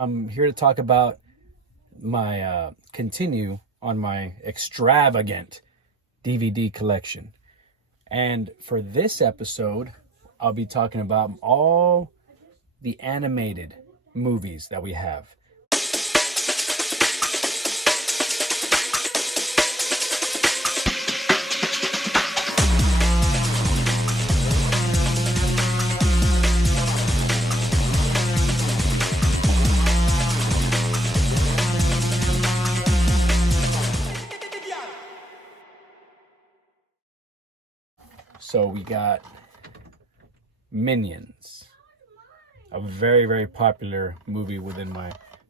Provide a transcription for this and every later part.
I'm here to talk about my continue on my extravagant DVD collection. And for this episode, I'll be talking about all the animated movies that we have. So we got Minions, a very, very popular movie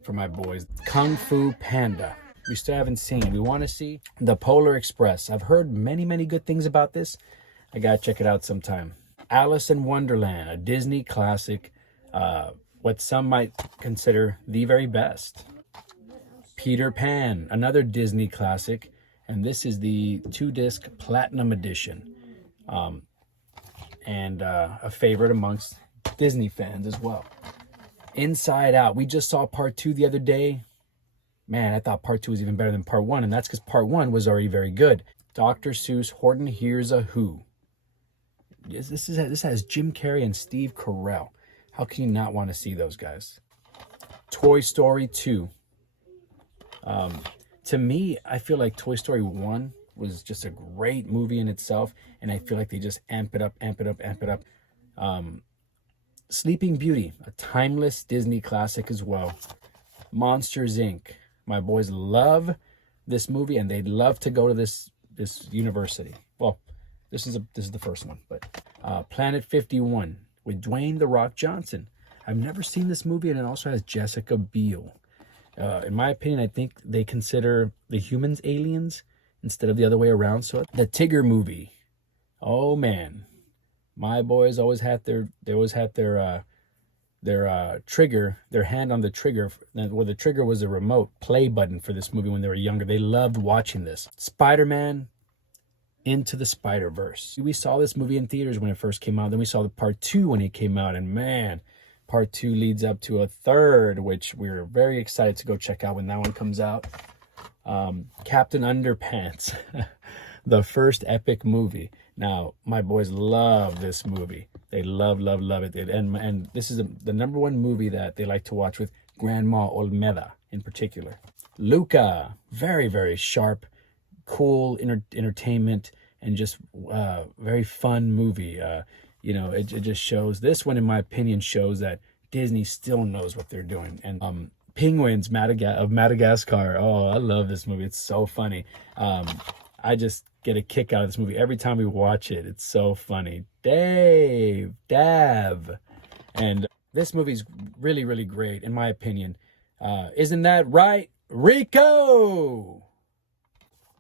for my boys. Kung Fu Panda. We still haven't seen it. We want to see The Polar Express. I've heard many, many good things about this. I gotta check it out sometime. Alice in Wonderland, a Disney classic, what some might consider the very best. Peter Pan, another Disney classic, and this is the 2-disc Platinum Edition. And a favorite amongst Disney fans as well. Inside Out. We just saw part 2 the other day. Man, I thought part 2 was even better than part 1, and that's because part 1 was already very good. Dr. Seuss, Horton Hears a Who. This has Jim Carrey and Steve Carell. How can you not want to see those guys? Toy Story 2. To me, I feel like Toy Story 1 was just a great movie in itself, and I feel like they just amp it up. Sleeping Beauty, a timeless Disney classic as well. Monsters Inc. My boys love this movie, and they'd love to go to this university. Well, this is the first one, but Planet 51 with Dwayne "The Rock" Johnson. I've never seen this movie, and it also has Jessica Biel. In my opinion, I think they consider the humans aliens instead of the other way around. So the Tigger movie. Oh man, my boys always had their trigger, their hand on the trigger. Well, the trigger was a remote play button for this movie when they were younger. They loved watching this. Spider-Man Into the Spider-Verse. We saw this movie in theaters when it first came out. Then we saw the part 2 when it came out, and man, part 2 leads up to a third, which we're very excited to go check out when that one comes out. Captain Underpants, the first epic movie. Now, my boys love this movie. They love it. And this is the number one movie that they like to watch with Grandma Olmeda in particular. Luca, very, very sharp, cool entertainment, and just very fun movie. It just shows, this one in my opinion shows that Disney still knows what they're doing. And Penguins of Madagascar. Oh, I love this movie. It's so funny. I just get a kick out of this movie every time we watch it. It's so funny. Dav. And this movie's really, really great in my opinion. Isn't that right, Rico?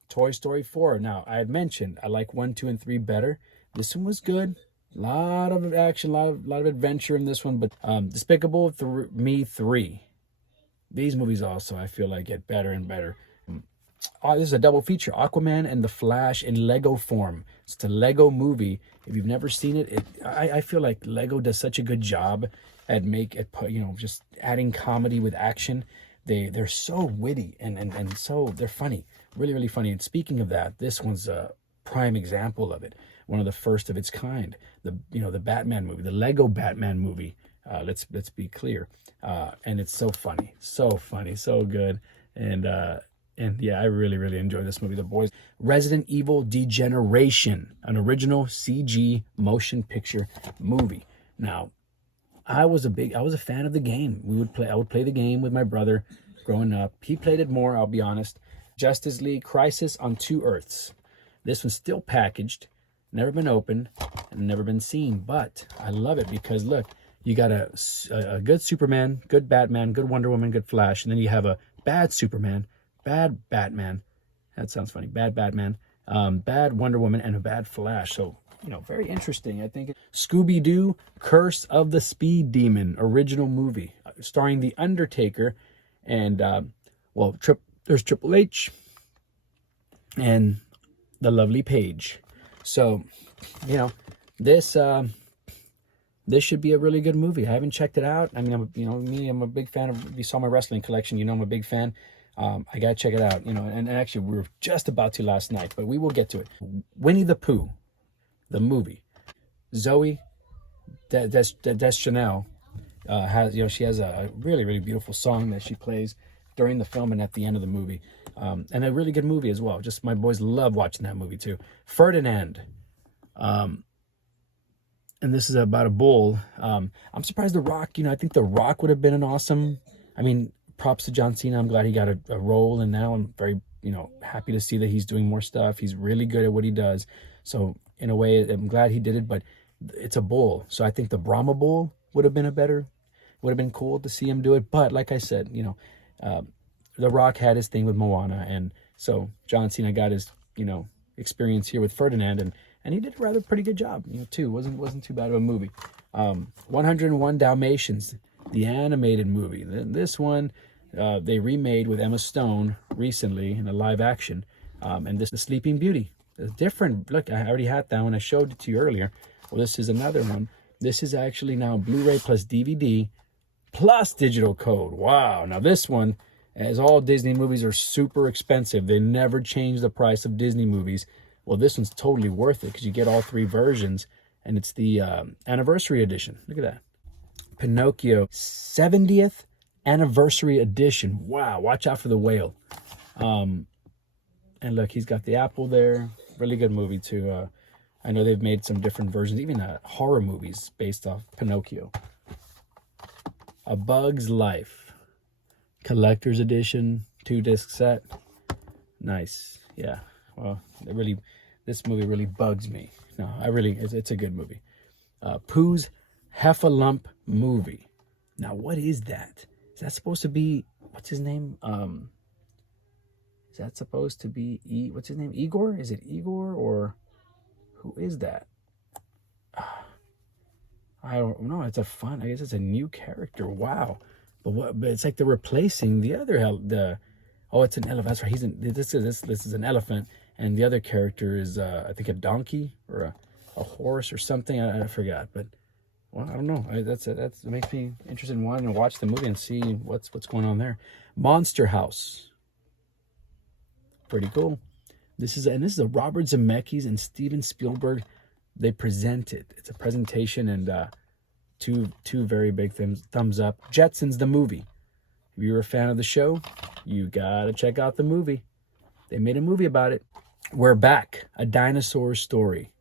Toy Story 4. Now, I had mentioned I like 1, 2, and 3 better. This one was good. A lot of action, a lot of adventure in this one. But Despicable Me 3. These movies also, I feel like, get better and better. This is a double feature, Aquaman and The Flash in Lego form. It's a Lego movie. If you've never seen it, I feel like Lego does such a good job at just adding comedy with action. They're so witty and so they're funny, really, really funny. And speaking of that, this one's a prime example of it. One of the first of its kind. The Batman movie, the Lego Batman movie. Let's be clear. And it's so funny, so good. And yeah, I really, really enjoy this movie. The boys. Resident Evil Degeneration, an original CG motion picture movie. Now, I was a fan of the game. I would play the game with my brother growing up. He played it more, I'll be honest. Justice League Crisis on Two Earths. This one's still packaged, never been opened, and never been seen. But I love it because look, you got a good Superman, good Batman, good Wonder Woman, good Flash, and then you have a bad Superman, bad Batman. That sounds funny. Bad Batman, bad Wonder Woman, and a bad Flash. So, very interesting, I think. Scooby-Doo, Curse of the Speed Demon, original movie, starring The Undertaker, and, there's Triple H, and the lovely Paige. So, this this should be a really good movie. I haven't checked it out. I mean, I'm a big fan of, if you saw my wrestling collection, I'm a big fan. I got to check it out, and actually we were just about to last night, but we will get to it. Winnie the Pooh, the movie. Zoe Deschanel has, she has a really, really beautiful song that she plays during the film and at the end of the movie. And a really good movie as well. Just my boys love watching that movie too. Ferdinand. And this is about a bull. I'm surprised The Rock, I think The Rock would have been an awesome, props to John Cena. I'm glad he got a role, and now I'm very, happy to see that he's doing more stuff. He's really good at what he does. So in a way, I'm glad he did it, but it's a bull. So I think the Brahma bull would have been cool to see him do it. But like I said, The Rock had his thing with Moana, and so John Cena got his, experience here with Ferdinand, and he did a rather pretty good job, too. Wasn't too bad of a movie. 101 Dalmatians, the animated movie. This one, they remade with Emma Stone recently in a live action. And this is Sleeping Beauty. It's different. Look, I already had that one. I showed it to you earlier. Well, this is another one. This is actually now Blu-ray plus DVD plus digital code. Wow. Now this one, as all Disney movies are super expensive, they never change the price of Disney movies. Well, this one's totally worth it because you get all 3 versions, and it's the anniversary edition. Look at that. Pinocchio 70th anniversary edition. Wow, watch out for the whale. And look, he's got the apple there. Really good movie too. I know they've made some different versions, even horror movies based off Pinocchio. A Bug's Life collector's edition, 2-disc set. Nice. Yeah. Well, this movie really bugs me. No, it's a good movie. Pooh's Heffalump movie. Now, what is that? Is that supposed to be, what's his name? Is that supposed to be, what's his name? Igor? Is it Igor, or who is that? I don't know. I guess it's a new character. Wow. But it's like they're replacing the other, oh, it's an elephant. That's right. This is an elephant. And the other character is, I think, a donkey or a horse or something. I forgot. But, well, I don't know. That makes me interested in wanting to watch the movie and see what's going on there. Monster House. Pretty cool. This is a Robert Zemeckis and Steven Spielberg. They present it. It's a presentation, and two very big thumbs up. Jetsons the movie. If you're a fan of the show, you gotta check out the movie. They made a movie about it. We're Back, A Dinosaur Story.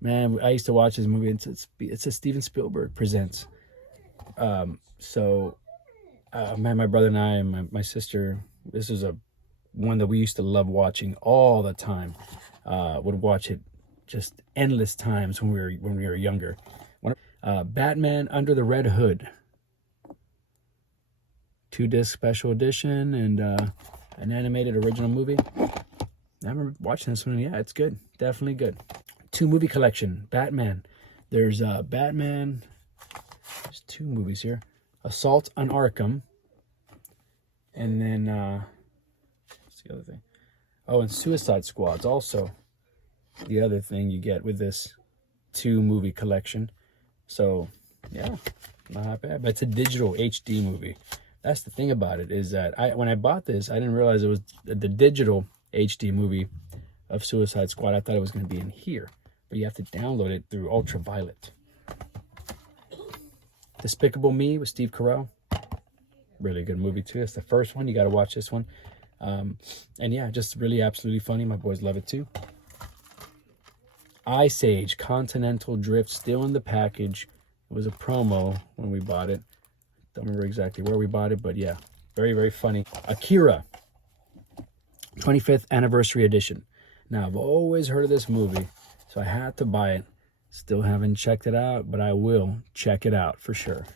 Man, I used to watch this movie. It's a Steven Spielberg presents. Man, my brother and I and my sister, this is one that we used to love watching all the time. Would watch it just endless times when we were younger. Batman Under the Red Hood. 2-disc special edition and an animated original movie. I remember watching this one. Yeah, it's good. Definitely good. 2-movie collection. Batman. There's Batman. There's 2 movies here. Assault on Arkham. And then, what's the other thing? Oh, and Suicide Squad's also the other thing you get with this 2-movie collection. So, yeah, not bad. But it's a digital HD movie. That's the thing about it, is that when I bought this, I didn't realize it was the digital HD movie of Suicide Squad. I thought it was going to be in here, but you have to download it through Ultraviolet. Despicable Me with Steve Carell. Really good movie too. It's the first one. You got to watch this one. And yeah, just really absolutely funny. My boys love it too. Ice Age Continental Drift, still in the package. It was a promo when we bought it. Don't remember exactly where we bought it, but yeah, very, very funny. Akira, 25th Anniversary Edition. Now, I've always heard of this movie, so I had to buy it. Still haven't checked it out, but I will check it out for sure.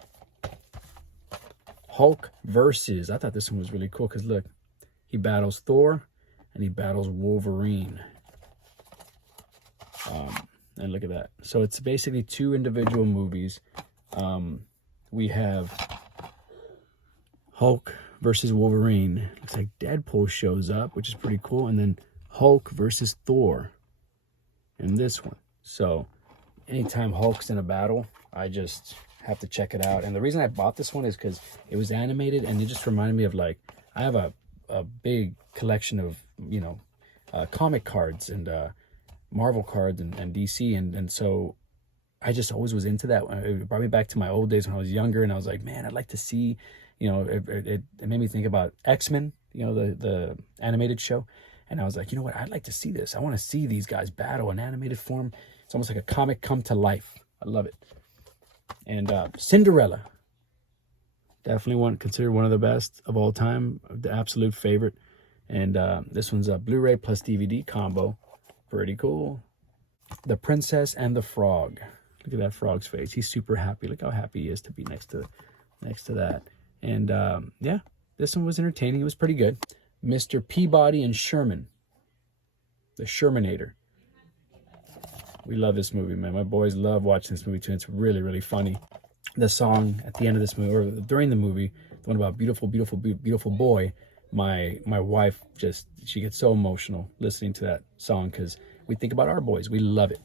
Hulk versus, I thought this one was really cool because look, he battles Thor and he battles Wolverine. And look at that. So it's basically 2 individual movies. We have Hulk versus Wolverine. Looks like Deadpool shows up, which is pretty cool. And then Hulk versus Thor in this one. So anytime Hulk's in a battle, I just have to check it out. And the reason I bought this one is because it was animated, and it just reminded me of, like, I have a big collection of, you know, comic cards and Marvel cards and DC, and so I just always was into that. It brought me back to my old days when I was younger, and I was like, man, I'd like to see, you know, it made me think about X-Men, you know, the animated show. And I was like, you know what, I'd like to see this. I want to see these guys battle in animated form. It's almost like a comic come to life. I love it. And Cinderella, definitely considered one of the best of all time, the absolute favorite. And this one's a Blu-ray plus DVD combo. Pretty cool. The Princess and the Frog. Look at that frog's face. He's super happy. Look how happy he is to be next to that. And yeah, this one was entertaining. It was pretty good. Mr. Peabody and Sherman, the Shermanator. We love this movie, man. My boys love watching this movie too. It's really, really funny. The song at the end of this movie, or during the movie, the one about beautiful, beautiful, beautiful boy. My wife she gets so emotional listening to that song because we think about our boys. We love it.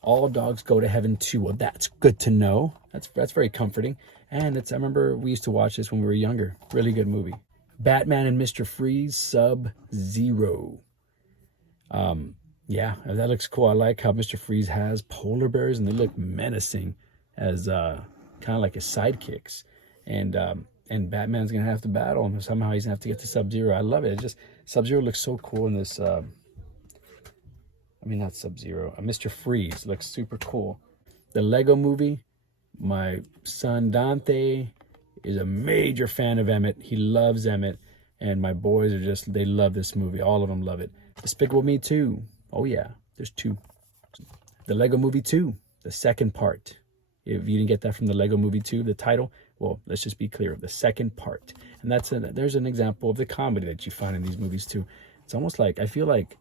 All dogs go to heaven too. Well, that's good to know. That's very comforting. And I remember we used to watch this when we were younger. Really good movie. Batman and Mr. Freeze Sub-Zero. Yeah, that looks cool. I like how Mr. Freeze has polar bears and they look menacing as kind of like his sidekicks. And Batman's gonna have to battle him. Somehow he's gonna have to get to Sub-Zero. I love it. Sub-Zero looks so cool in this. I mean, not Sub-Zero. Mr. Freeze looks super cool. The Lego Movie. My son Dante is a major fan of Emmett. He loves Emmett, and my boys they love this movie. All of them love it. Despicable Me 2. Oh yeah, there's 2. The Lego Movie 2, the second part. If you didn't get that from the Lego Movie 2, the title, well, let's just be clear, the second part. And there's an example of the comedy that you find in these movies too. It's almost like, I feel like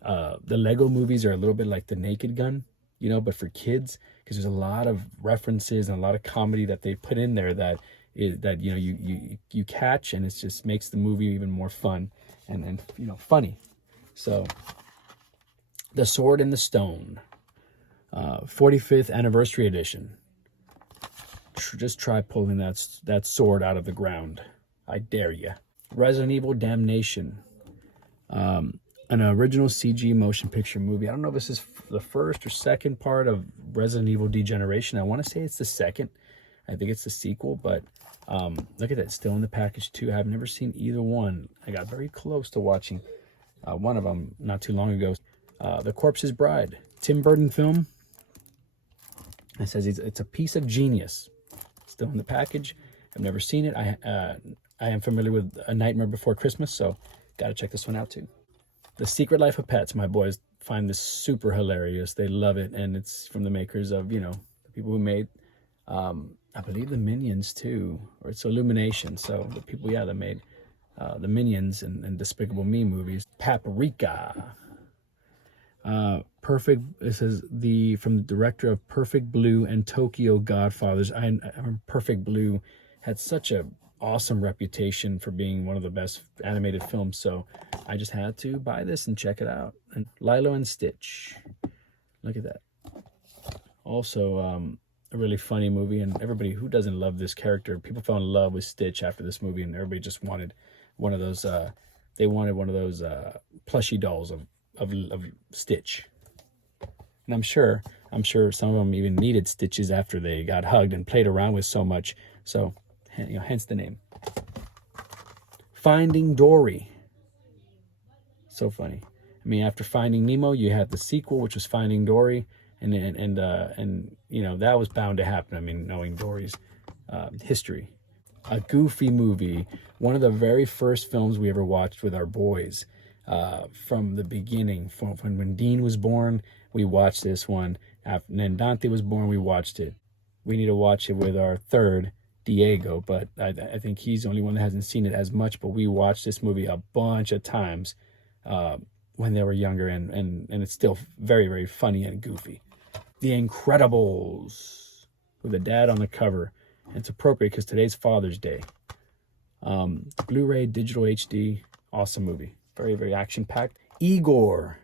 the Lego movies are a little bit like The Naked Gun, you know, but for kids, because there's a lot of references and a lot of comedy that they put in there that you know, you catch, and it just makes the movie even more fun and you know, funny. So, The Sword and the Stone, 45th anniversary edition. Just try pulling that sword out of the ground. I dare you. Resident Evil Damnation, an original CG motion picture movie. I don't know if this is the first or second part of Resident Evil Degeneration. I want to say it's the second. I think it's the sequel, but look at that, still in the package too. I've never seen either one. I got very close to watching one of them not too long ago. The Corpse's Bride, Tim Burton film. It says it's a piece of genius. Still in the package. I've never seen it. I am familiar with A Nightmare Before Christmas, so gotta check this one out too. The Secret Life of Pets. My boys find this super hilarious. They love it, and it's from the makers of, you know, the people who made, I believe, the Minions too, or it's Illumination. So the people, yeah, that made the Minions and Despicable Me movies. Paprika. Perfect. It says from the director of Perfect Blue and Tokyo Godfathers. I remember Perfect Blue had such a awesome reputation for being one of the best animated films, so I just had to buy this and check it out. And Lilo and Stitch. Look at that. Also, a really funny movie, and everybody who doesn't love this character, people fell in love with Stitch after this movie, and everybody just wanted one of those. They wanted one of those plushie dolls of Stitch. And I'm sure some of them even needed stitches after they got hugged and played around with so much. So, you know, hence the name. Finding Dory. So funny. I mean, after Finding Nemo, you had the sequel, which was Finding Dory, and you know, that was bound to happen. I mean, knowing Dory's history. A Goofy movie, one of the very first films we ever watched with our boys. From the beginning, from when Dean was born, we watched this one. And then Dante was born, we watched it. We need to watch it with our third, Diego, but I think he's the only one that hasn't seen it as much. But we watched this movie a bunch of times when they were younger, and it's still very, very funny and goofy. The Incredibles, with a dad on the cover. And it's appropriate because today's Father's Day. Blu-ray, digital HD, awesome movie. Very, very action-packed. Igor.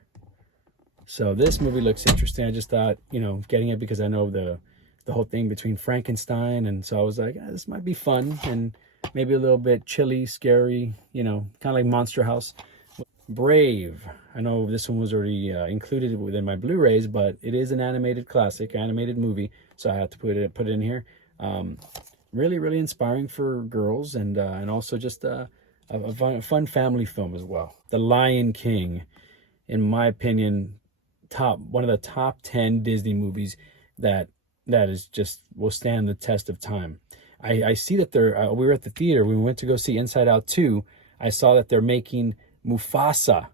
So this movie looks interesting. I just thought, you know, getting it because I know the whole thing between Frankenstein, and so I was like, this might be fun and maybe a little bit chilly, scary, you know, kind of like Monster House. Brave. I know this one was already included within my Blu-rays, but it is an animated classic, animated movie, so I had to put it in here. Really, really inspiring for girls, and also just a fun family film as well. The Lion King, in my opinion, one of the top 10 Disney movies that is just will stand the test of time. I see that we were at the theater. We went to go see Inside Out 2. I saw that they're making Mufasa,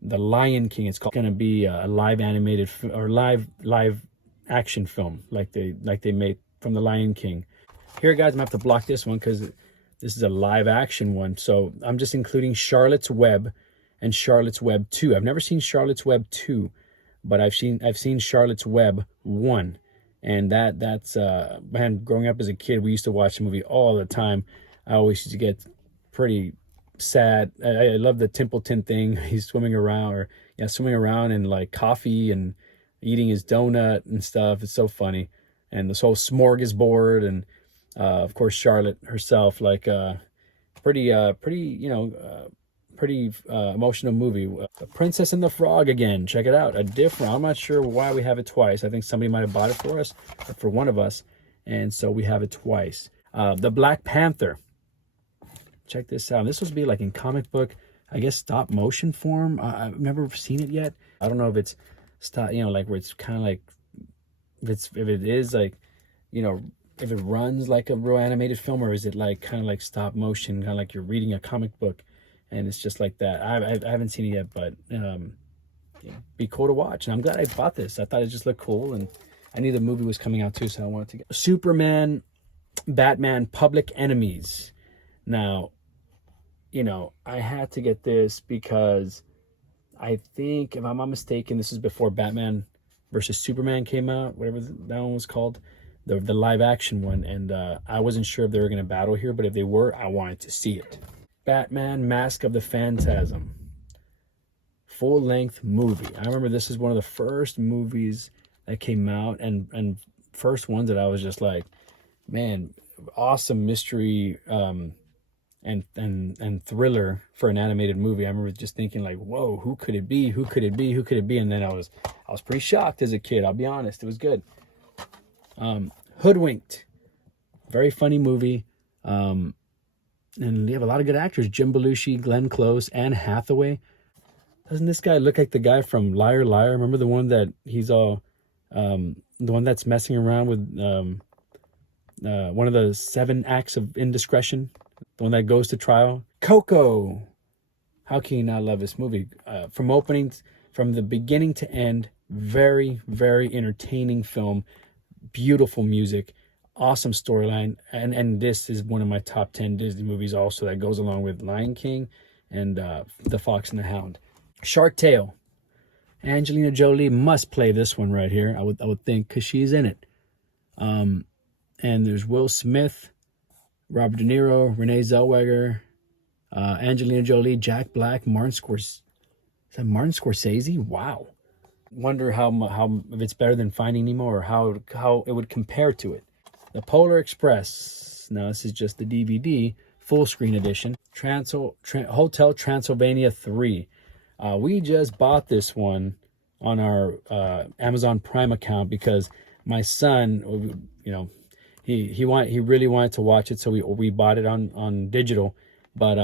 the Lion King. It's going to be a live animated or live action film like they made from the Lion King. Here, guys, I'm gonna have to block this one because this is a live action one. So I'm just including Charlotte's Web and Charlotte's Web 2. I've never seen Charlotte's Web 2, but I've seen Charlotte's Web 1. And that's man, growing up as a kid, we used to watch the movie all the time. I always used to get pretty sad. I love the Templeton thing. He's swimming around in like coffee and eating his donut and stuff. It's so funny. And this whole smorgasbord, and of course Charlotte herself, like pretty emotional movie. The Princess and the Frog again. Check it out. I'm not sure why we have it twice. I think somebody might have bought it for us, or for one of us, and so we have it twice. The Black Panther. Check this out. This was be like in comic book, I guess, stop motion form. I've never seen it yet. I don't know if it's like where it's kind of like if it is like, if it runs like a real animated film, or is it like kind of like stop motion, kind of like you're reading a comic book, and it's just like that. I haven't seen it yet, but be cool to watch. And I'm glad I bought this. I thought it just looked cool, and I knew the movie was coming out too, so I wanted to get Superman, Batman, Public Enemies. Now, I had to get this because I think, if I'm not mistaken, this is before Batman versus Superman came out, whatever that one was called, the live action one. And I wasn't sure if they were going to battle here, but if they were, I wanted to see it. Batman Mask of the Phantasm, full-length movie. I remember this is one of the first movies that came out, and first ones that I was just like, man, awesome mystery and thriller for an animated movie. I remember just thinking like, whoa, who could it be? Who could it be? Who could it be? And then I was pretty shocked as a kid. I'll be honest. It was good. Hoodwinked, very funny movie. And you have a lot of good actors: Jim Belushi, Glenn Close, Anne Hathaway. Doesn't this guy look like the guy from Liar Liar? Remember the one that he's all, the one that's messing around with one of the 7 acts of indiscretion, the one that goes to trial? Coco. How can you not love this movie? From the beginning to end, very, very entertaining film, beautiful music, awesome storyline, and this is one of my top 10 Disney movies also, that goes along with Lion King and The Fox and the Hound. Shark Tale. Angelina Jolie must play this one right here, I would think, because she's in it. And there's Will Smith, Robert De Niro, Renee Zellweger, Angelina Jolie, Jack Black, Martin Scorsese. Is that Martin Scorsese? Wow. Wonder how if it's better than Finding Nemo, or how it would compare to it. The Polar Express. Now this is just the DVD full screen edition. Hotel Transylvania 3. We just bought this one on our Amazon Prime account because my son, he really wanted to watch it, so we bought it on digital. But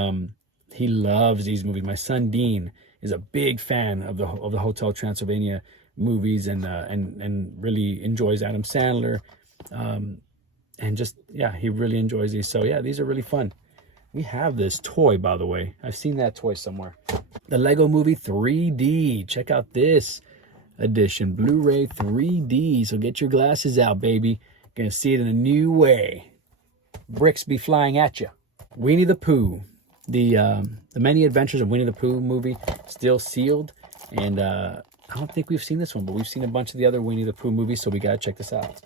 he loves these movies. My son Dean is a big fan of the Hotel Transylvania movies, and really enjoys Adam Sandler, and just, he really enjoys these. So these are really fun. We have this toy, by the way. I've seen that toy somewhere. The Lego Movie 3D. Check out this edition, Blu-ray 3D. So get your glasses out, baby. Gonna see it in a new way. Bricks be flying at you. Winnie the Pooh. The Many Adventures of Winnie the Pooh movie, still sealed. And I don't think we've seen this one, but we've seen a bunch of the other Winnie the Pooh movies, so we gotta check this out.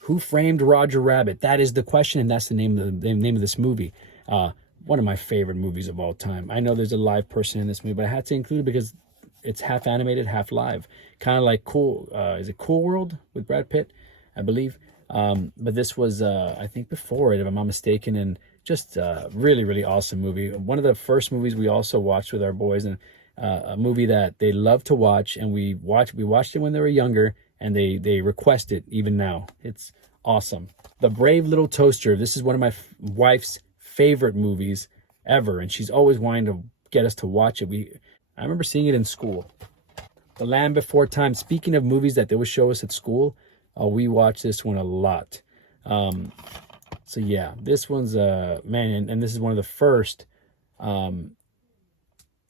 Who Framed Roger Rabbit? That is the question, and that's the name of this movie. One of my favorite movies of all time. I know there's a live person in this movie, but I had to include it because it's half animated, half live, kind of like Cool. Is it Cool World with Brad Pitt, I believe? But this was I think before it, if I'm not mistaken, and just really really awesome movie. One of the first movies we also watched with our boys, and a movie that they love to watch, and we watched it when they were younger, and they request it even now. It's awesome. The Brave Little Toaster. This is one of my wife's favorite movies ever, and she's always wanting to get us to watch it. I remember seeing it in school. The Land Before Time. Speaking of movies that they would show us at school, we watch this one a lot. So yeah, this one's man, and this is one of the first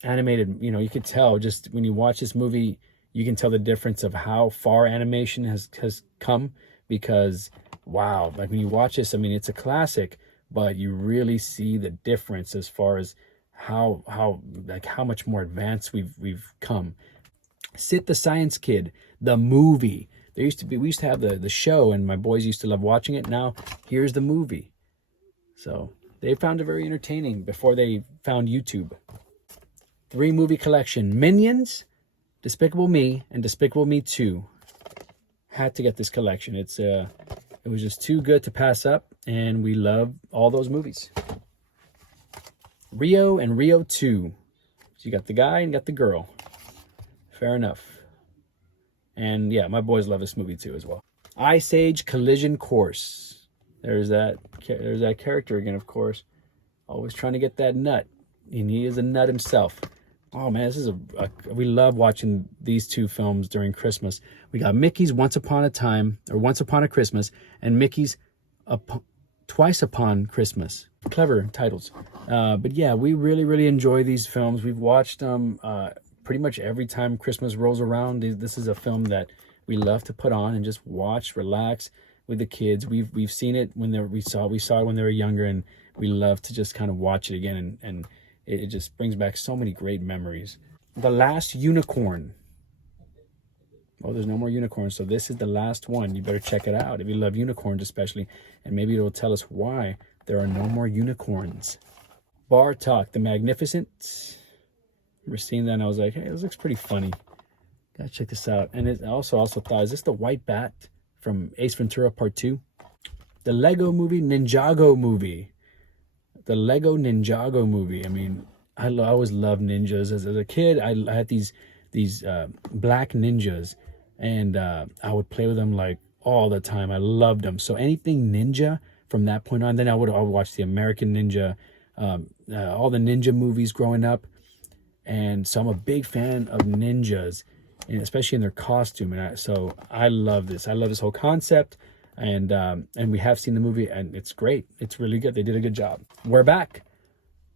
animated. You know, you could tell just when you watch this movie, you can tell the difference of how far animation has come, because wow, like when you watch this, I mean, it's a classic, but you really see the difference as far as how much more advanced we've come. Sid the Science Kid, the movie. We used to have the show, and my boys used to love watching it. Now here's the movie. So they found it very entertaining before they found YouTube. 3-movie collection: Minions, Despicable Me, and Despicable Me 2. Had to get this collection. It was just too good to pass up, and we love all those movies. Rio and Rio 2. So you got the guy and you got the girl. Fair enough. And yeah, my boys love this movie too as well. Ice Age Collision Course. There's that character again, of course. Always trying to get that nut. And he is a nut himself. Oh man, this is we love watching these two films during Christmas. We got Mickey's Once Upon a Christmas, and Mickey's Twice Upon Christmas. Clever titles. But yeah, we really, really enjoy these films. We've watched them pretty much every time Christmas rolls around. This is a film that we love to put on and just watch, relax with the kids. We've seen it when we saw it when they were younger, and we love to just kind of watch it again, and it just brings back so many great memories. The Last Unicorn. Oh, there's no more unicorns, so this is the last one. You better check it out if you love unicorns especially, and maybe it'll tell us why there are no more unicorns. Bartok the Magnificent. I remember seeing that and I was like, hey, this looks pretty funny. Gotta check this out. And it also thought, is this the white bat from Ace Ventura Part 2? The Lego Movie Ninjago movie. The Lego Ninjago movie. I mean, I always loved ninjas. As a kid, I had these black ninjas, and I would play with them like all the time. I loved them. So anything ninja from that point on, then I would watch the American Ninja, all the ninja movies growing up. And so I'm a big fan of ninjas, and especially in their costume. And so I love this. I love this whole concept. And we have seen the movie, and it's great. It's really good. They did a good job. We're back.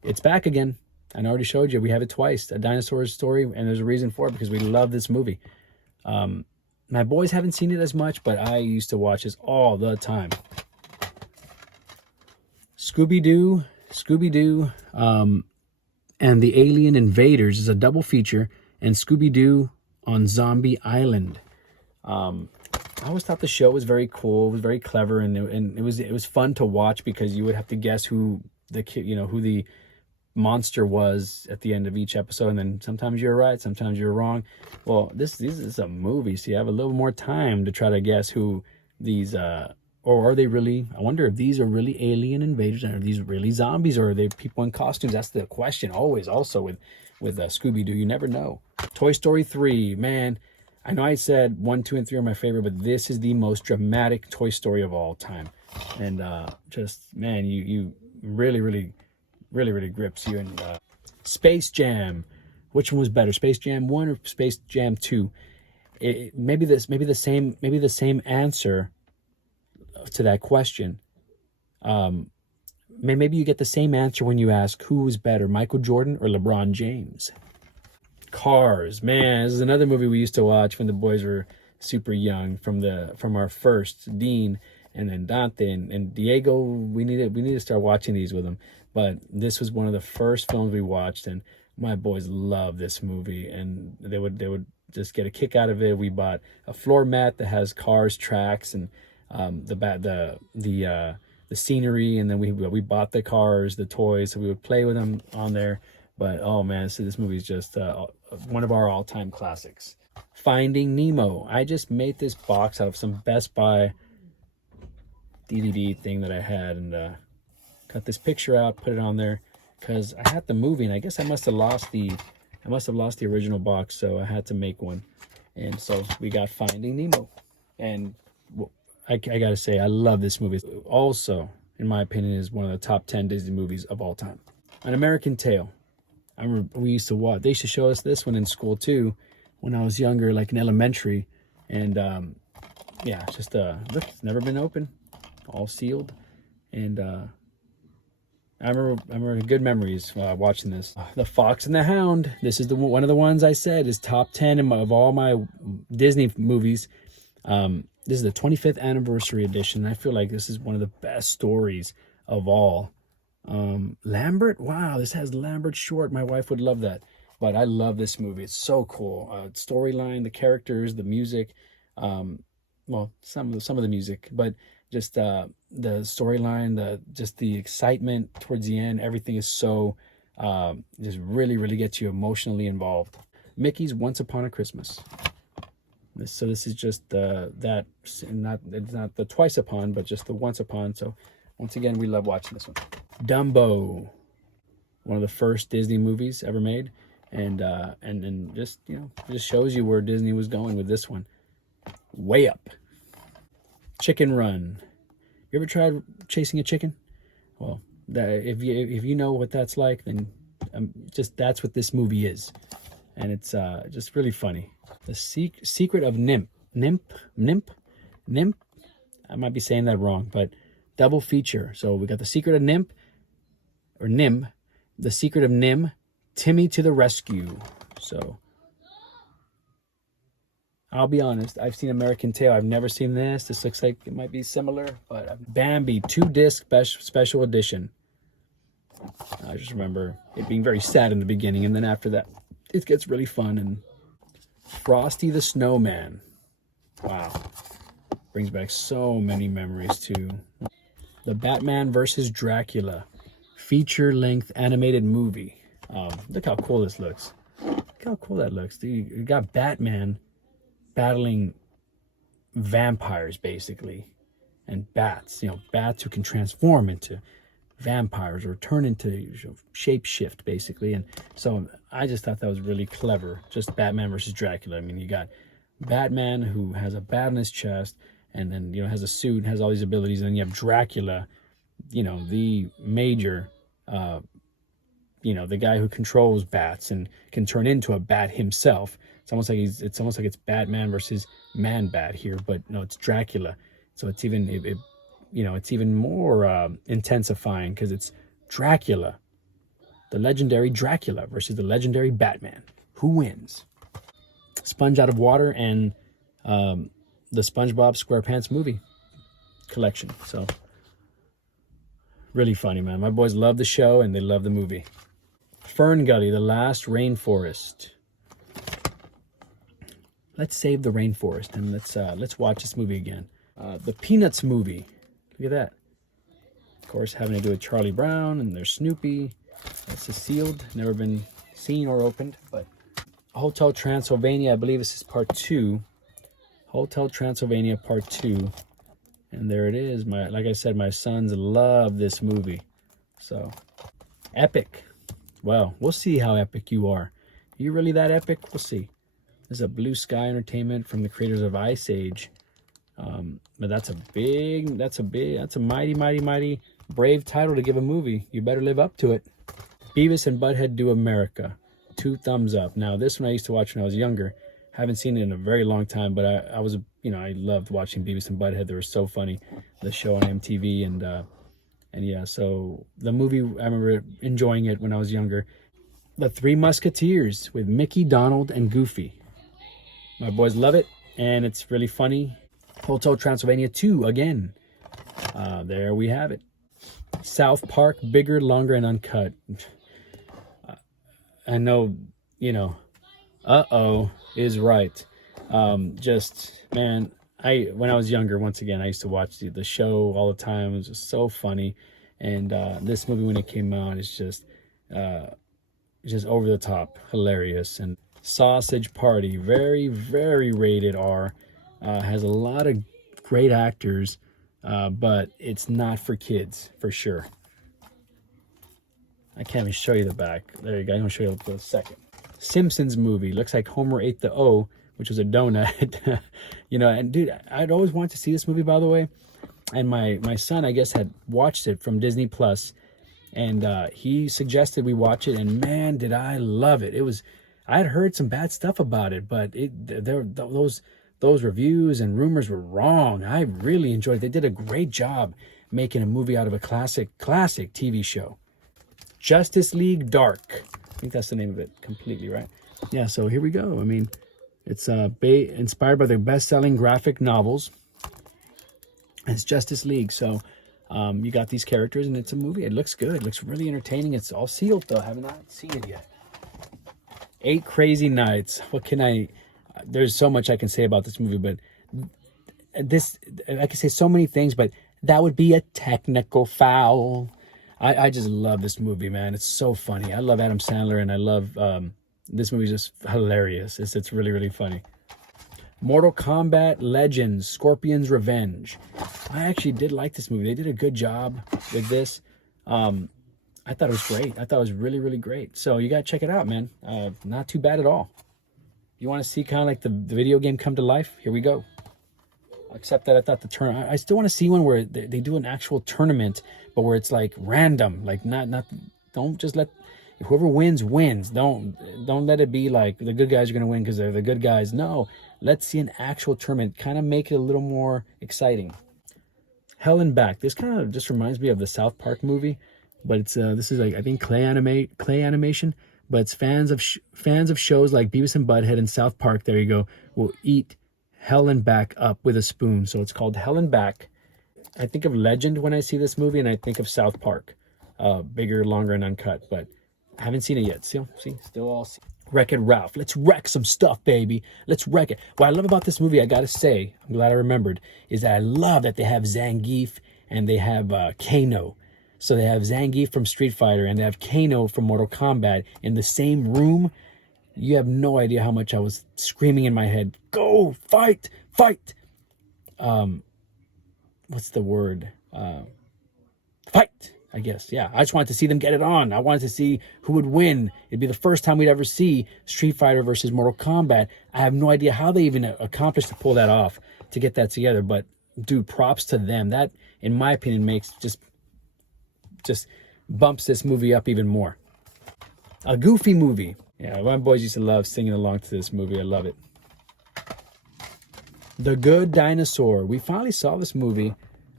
It's back again. I already showed you. We have it twice. A Dinosaur Story, and there's a reason for it, because we love this movie. My boys haven't seen it as much, but I used to watch this all the time. Scooby-Doo, and the Alien Invaders is a double feature, and Scooby-Doo on Zombie Island. I always thought the show was very cool. It was very clever, and it was fun to watch, because you would have to guess who the monster was at the end of each episode, and then sometimes you're right, sometimes you're wrong. Well, this is a movie, so you have a little more time to try to guess who these or are they really, I wonder if these are really alien invaders, and are these really zombies, or are they people in costumes? That's the question always. Also with Scooby-Doo, you never know. Toy Story 3, man, I know I said 1, 2, and 3 are my favorite, but this is the most dramatic Toy Story of all time. And just, man, you really, really, really, really grips you. And Space Jam, which one was better, Space Jam 1 or Space Jam 2? Maybe the same answer to that question. Maybe you get the same answer when you ask who was better, Michael Jordan or LeBron James. Cars, man, this is another movie we used to watch when the boys were super young. From our first, Dean, and then Dante and Diego. We need to start watching these with them. But this was one of the first films we watched, and my boys love this movie, and they would just get a kick out of it. We bought a floor mat that has cars, tracks, and the scenery, and then we bought the cars, the toys, so we would play with them on there. But oh man, so this movie is just one of our all-time classics. Finding Nemo. I just made this box out of some Best Buy DVD thing that I had, and cut this picture out, put it on there, because I had the movie, and I guess I must have lost the original box, so I had to make one. And so we got Finding Nemo, and I gotta say, I love this movie. Also, in my opinion, is one of the top 10 Disney movies of all time. An American Tail. I remember we used to watch. They used to show us this one in school too, when I was younger, like in elementary. And yeah, it's just look, it's never been open, all sealed, and I remember good memories watching this. The Fox and the Hound. This is one of the ones I said is top 10 of all my Disney movies. This is the 25th anniversary edition. I feel like this is one of the best stories of all. Lambert, wow, this has Lambert Short. My wife would love that. But I love this movie. It's so cool. Storyline, the characters, the music. Well, some of the music, but just the storyline, just the excitement towards the end. Everything is so just really gets you emotionally involved. Mickey's Once Upon a Christmas. So this is just that, it's not the Twice Upon, but just the Once Upon. So once again, we love watching this one. Dumbo, one of the first Disney movies ever made, and just, you know, just shows you where Disney was going with this one. Way Up. Chicken Run. You ever tried chasing a chicken? Well, if you know what that's like, then just that's what this movie is, and it's just really funny. The Secret of Nymph. I might be saying that wrong, but double feature. So we got The Secret of Nymph, or Nim, The Secret of Nim, Timmy to the Rescue. So I'll be honest, I've seen American Tail. I've never seen this. This looks like it might be similar, but Bambi 2-disc special edition. I just remember it being very sad in the beginning, and then after that, it gets really fun. And Frosty the Snowman. Wow. Brings back so many memories too. The Batman versus Dracula feature-length animated movie. Look how cool this looks. Look how cool that looks. Dude, you got Batman battling vampires, basically, and bats. You know, bats who can transform into vampires or turn into shape-shift, basically. And so I just thought that was really clever. Just Batman versus Dracula. I mean, you got Batman, who has a bat in his chest, and then, you know, has a suit and has all these abilities. And then you have Dracula, you know, the major, you know, the guy who controls bats and can turn into a bat himself. It's almost like it's Batman versus Man-Bat here, but no, it's Dracula. So it's even, you know, it's even more intensifying, because it's Dracula, the legendary Dracula versus the legendary Batman. Who wins? Sponge Out of Water and the SpongeBob SquarePants movie collection. So really funny, man. My boys love the show and they love the movie. Fern Gully, The Last Rainforest. Let's save the rainforest and let's watch this movie again. The Peanuts movie. Look at that. Of course, having to do with Charlie Brown, and there's Snoopy. This is sealed, never been seen or opened. But Hotel Transylvania, I believe this is part 2. Hotel Transylvania part 2. And there it is. Like I said, my sons love this movie. So, epic. Well, we'll see how epic you are. Are you really that epic? We'll see. This is a Blue Sky Entertainment from the creators of Ice Age. But that's a mighty brave title to give a movie. You better live up to it. Beavis and Butthead Do America. 2 thumbs up. Now, this one I used to watch when I was younger. Haven't seen it in a very long time, but I was, you know, I loved watching Beavis and Butthead. They were so funny. The show on MTV, and yeah, so the movie, I remember enjoying it when I was younger. The Three Musketeers with Mickey, Donald, and Goofy. My boys love it, and it's really funny. Hotel Transylvania 2 again. There we have it. South Park, Bigger, Longer, and Uncut. I know, you know, is right. Just, man, when I was younger, once again, I used to watch the show all the time. It was just so funny. And this movie, when it came out, is just just over the top, hilarious. And Sausage Party, very, very rated R. Has a lot of great actors, but it's not for kids, for sure. I can't even show you the back. There you go. I'm going to show you for a second. Simpsons movie. Looks like Homer ate the O, which was a donut. You know, and dude, I'd always wanted to see this movie, by the way. And my son, I guess, had watched it from Disney Plus, and he suggested we watch it, and man, did I love it. It was, I had heard some bad stuff about it, but those reviews and rumors were wrong. I really enjoyed it. They did a great job making a movie out of a classic TV show. Justice League Dark. I think that's the name of it completely, right? Yeah, so here we go. I mean, it's inspired by the best-selling graphic novels. It's Justice League, so you got these characters, and it's a movie. It looks good. It looks really entertaining. It's all sealed, though. I have not seen it yet. 8 Crazy Nights. What can I... There's so much I can say about this movie, but I can say so many things, but that would be a technical foul. I just love this movie, man. It's so funny. I love Adam Sandler, and I love... this movie's just hilarious. It's really, really funny. Mortal Kombat Legends, Scorpion's Revenge. I actually did like this movie. They did a good job with this. I thought it was great. I thought it was really, really great. So you got to check it out, man. Not too bad at all. You want to see kind of like the video game come to life? Here we go. Except that I thought I still want to see one where they do an actual tournament, but where it's like random. Like don't just let... Whoever wins. Don't let it be like the good guys are going to win because they're the good guys. No, let's see an actual tournament. Kind of make it a little more exciting. Hell and Back. This kind of just reminds me of the South Park movie, but it's this is like, I think clay animation, but it's fans of shows like Beavis and Butthead and South Park. There you go. Will eat Hell and Back up with a spoon. So it's called Hell and Back. I think of Legend when I see this movie, and I think of South Park. Bigger, longer, and uncut, but I haven't seen it yet. See, still all see. Wreck-It Ralph. Let's wreck some stuff, baby. Let's wreck it. What I love about this movie, I gotta say, I'm glad I remembered, is that I love that they have Zangief and they have Kano. So they have Zangief from Street Fighter and they have Kano from Mortal Kombat in the same room. You have no idea how much I was screaming in my head. Go, fight, fight. What's the word? Fight. I guess, yeah. I just wanted to see them get it on. I wanted to see who would win. It'd be the first time we'd ever see Street Fighter versus Mortal Kombat. I have no idea how they even accomplished to pull that off, to get that together. But, dude, props to them. That, in my opinion, makes just bumps this movie up even more. A Goofy movie. Yeah, my boys used to love singing along to this movie. I love it. The Good Dinosaur. We finally saw this movie.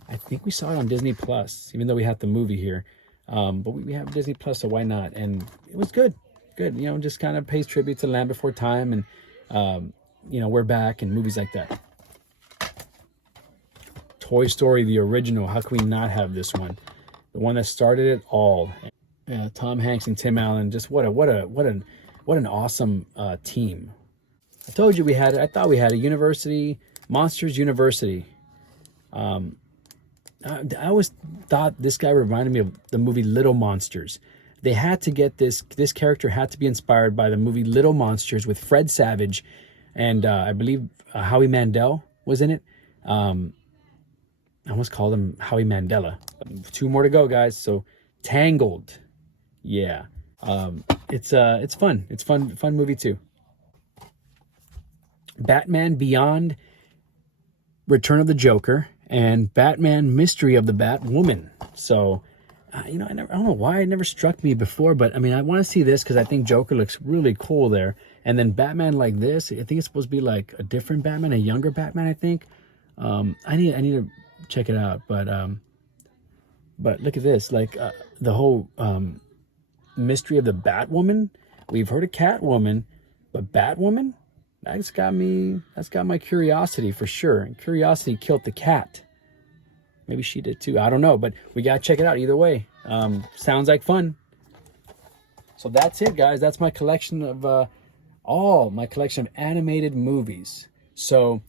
I think we saw it on Disney Plus, even though we had the movie here. But we have Disney Plus, so why not? And it was good. Good. You know, just kind of pays tribute to Land Before Time and, you know, We're Back and movies like that. Toy Story, the original. How can we not have this one? The one that started it all. Tom Hanks and Tim Allen. Just what an awesome team. I told you I thought we had a university, Monsters University. I always thought this guy reminded me of the movie Little Monsters. They had to get this character had to be inspired by the movie Little Monsters with Fred Savage, and I believe Howie Mandel was in it. I almost called him Howie Mandela. 2 more to go, guys. So Tangled, yeah, it's fun. It's fun movie too. Batman Beyond, Return of the Joker, and Batman Mystery of the Batwoman. So, you know, I don't know why it never struck me before, but I mean, I want to see this because I think Joker looks really cool there. And then Batman like this, I think it's supposed to be like a different Batman, a younger Batman, I think. I need to check it out, but look at this, like the whole Mystery of the Batwoman. We've heard of Catwoman, but Batwoman? That's got my curiosity for sure. And curiosity killed the cat. Maybe she did too. I don't know, but we got to check it out either way. Sounds like fun. So that's it, guys. That's my collection of animated movies. So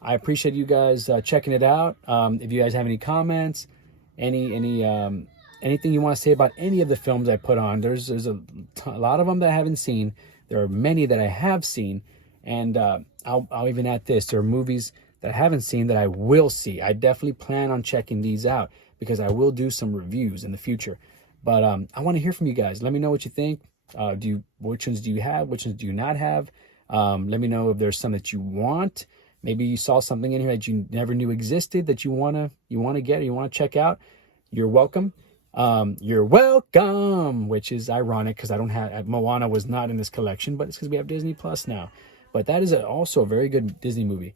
I appreciate you guys checking it out. If you guys have any comments, anything you want to say about any of the films I put on, there's a a lot of them that I haven't seen. There are many that I have seen, and I'll even add this: there are movies that I haven't seen that I will see. I definitely plan on checking these out because I will do some reviews in the future. But I want to hear from you guys. Let me know what you think. Which ones do you have? Which ones do you not have? Let me know if there's some that you want. Maybe you saw something in here that you never knew existed that you wanna get or you wanna check out. You're welcome. You're welcome, which is ironic because I don't have Moana was not in this collection, but it's because we have Disney Plus now. But that is also a very good Disney movie.